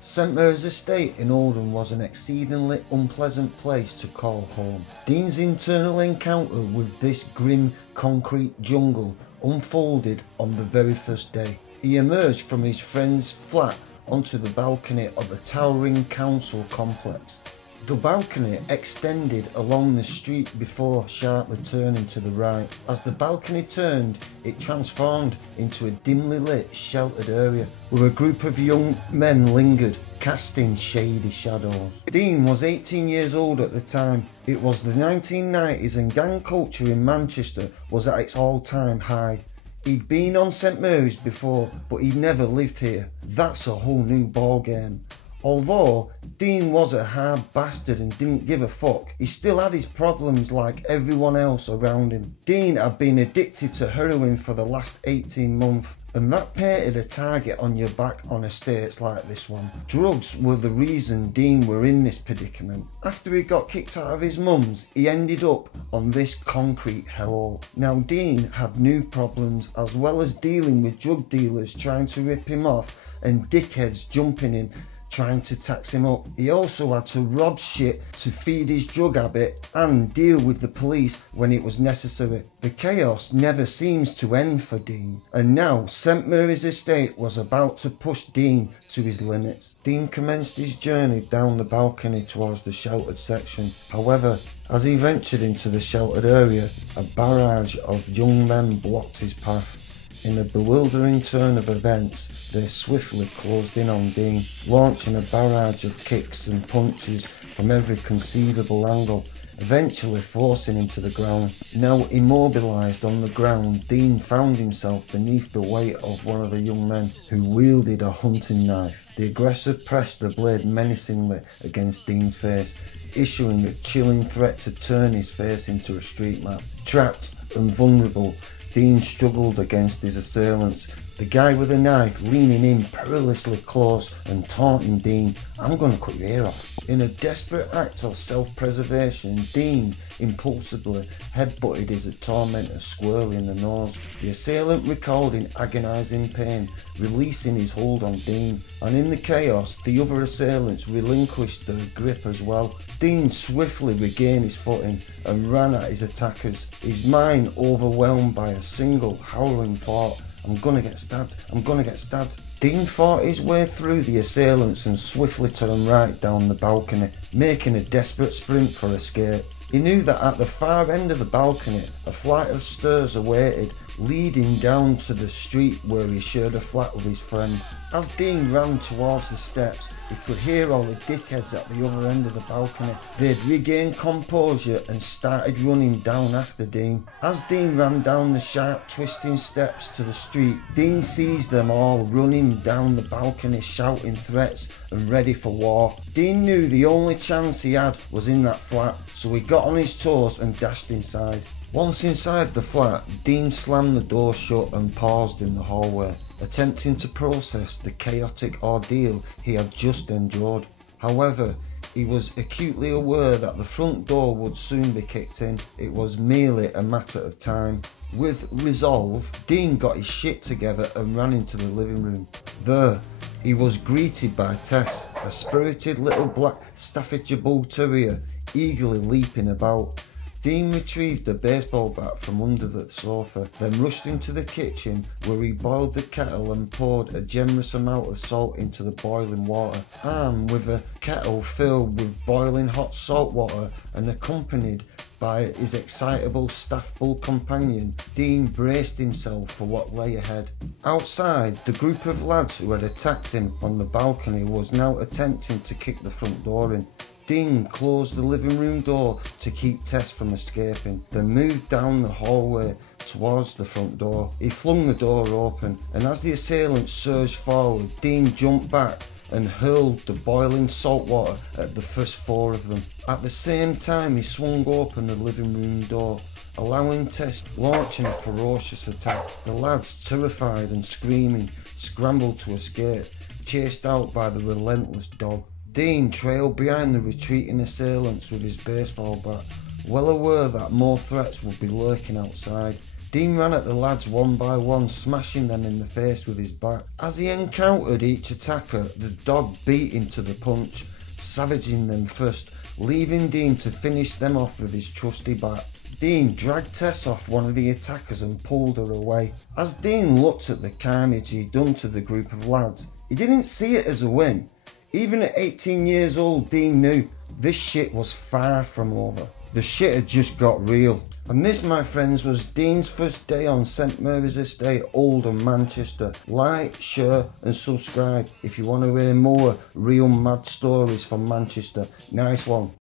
St Mary's Estate in Oldham was an exceedingly unpleasant place to call home. Dean's internal encounter with this grim concrete jungle unfolded on the very first day. He emerged from his friend's flat onto the balcony of the towering council complex. The balcony extended along the street before sharply turning to the right. As the balcony turned, it transformed into a dimly lit, sheltered area where a group of young men lingered, casting shady shadows. Dean was 18 years old at the time. It was the 1990s and gang culture in Manchester was at its all-time high. He'd been on St Mary's before, but he'd never lived here. That's a whole new ballgame. Although Dean was a hard bastard and didn't give a fuck, he still had his problems like everyone else around him. Dean had been addicted to heroin for the last 18 months, and that painted a target on your back on estates like this one. Drugs were the reason Dean were in this predicament. After he got kicked out of his mum's, he ended up on this concrete hellhole. Now Dean had new problems, as well as dealing with drug dealers trying to rip him off and dickheads jumping in trying to tax him up. He also had to rob shit to feed his drug habit and deal with the police when it was necessary. The chaos never seems to end for Dean, and now St Mary's Estate was about to push Dean to his limits. Dean commenced his journey down the balcony towards the sheltered section. However, as he ventured into the sheltered area, a barrage of young men blocked his path. In a bewildering turn of events, they swiftly closed in on Dean, launching a barrage of kicks and punches from every conceivable angle, eventually forcing him to the ground. Now immobilised on the ground, Dean found himself beneath the weight of one of the young men, who wielded a hunting knife. The aggressor pressed the blade menacingly against Dean's face, issuing a chilling threat to turn his face into a street map. Trapped and vulnerable, Dean struggled against his assailants, the guy with a knife leaning in perilously close and taunting Dean, "I'm going to cut your ear off." In a desperate act of self-preservation, Dean impulsively headbutted his tormentor squarely in the nose. The assailant recoiled in agonising pain, releasing his hold on Dean, and in the chaos, the other assailants relinquished their grip as well. Dean swiftly regained his footing and ran at his attackers, his mind overwhelmed by a single howling thought: "I'm gonna get stabbed, I'm gonna get stabbed." Dean fought his way through the assailants and swiftly turned right down the balcony, making a desperate sprint for escape. He knew that at the far end of the balcony, a flight of stairs awaited, leading down to the street where he shared a flat with his friend. As Dean ran towards the steps, he could hear all the dickheads at the other end of the balcony. They'd regained composure and started running down after Dean. As Dean ran down the sharp twisting steps to the street, Dean sees them all running down the balcony shouting threats and ready for war. Dean knew the only chance he had was in that flat, so he got on his toes and dashed inside. Once inside the flat, Dean slammed the door shut and paused in the hallway, attempting to process the chaotic ordeal he had just endured. However, he was acutely aware that the front door would soon be kicked in. It was merely a matter of time. With resolve, Dean got his shit together and ran into the living room. There, he was greeted by Tess, a spirited little black Staffordshire Bull Terrier, eagerly leaping about. Dean retrieved a baseball bat from under the sofa, then rushed into the kitchen where he boiled the kettle and poured a generous amount of salt into the boiling water. Armed with a kettle filled with boiling hot salt water and accompanied by his excitable staff bull companion, Dean braced himself for what lay ahead. Outside, the group of lads who had attacked him on the balcony was now attempting to kick the front door in. Dean closed the living room door to keep Tess from escaping, then moved down the hallway towards the front door. He flung the door open, and as the assailants surged forward, Dean jumped back and hurled the boiling salt water at the first four of them. At the same time, he swung open the living room door, allowing Tess launching a ferocious attack. The lads, terrified and screaming, scrambled to escape, chased out by the relentless dog. Dean trailed behind the retreating assailants with his baseball bat, well aware that more threats would be lurking outside. Dean ran at the lads one by one, smashing them in the face with his bat. As he encountered each attacker, the dog beat him to the punch, savaging them first, leaving Dean to finish them off with his trusty bat. Dean dragged Tess off one of the attackers and pulled her away. As Dean looked at the carnage he'd done to the group of lads, he didn't see it as a win. Even at 18 years old, Dean knew this shit was far from over. The shit had just got real. And this, my friends, was Dean's first day on St Mary's Estate, Oldham, Manchester. Like, share and subscribe if you want to hear more real mad stories from Manchester. Nice one.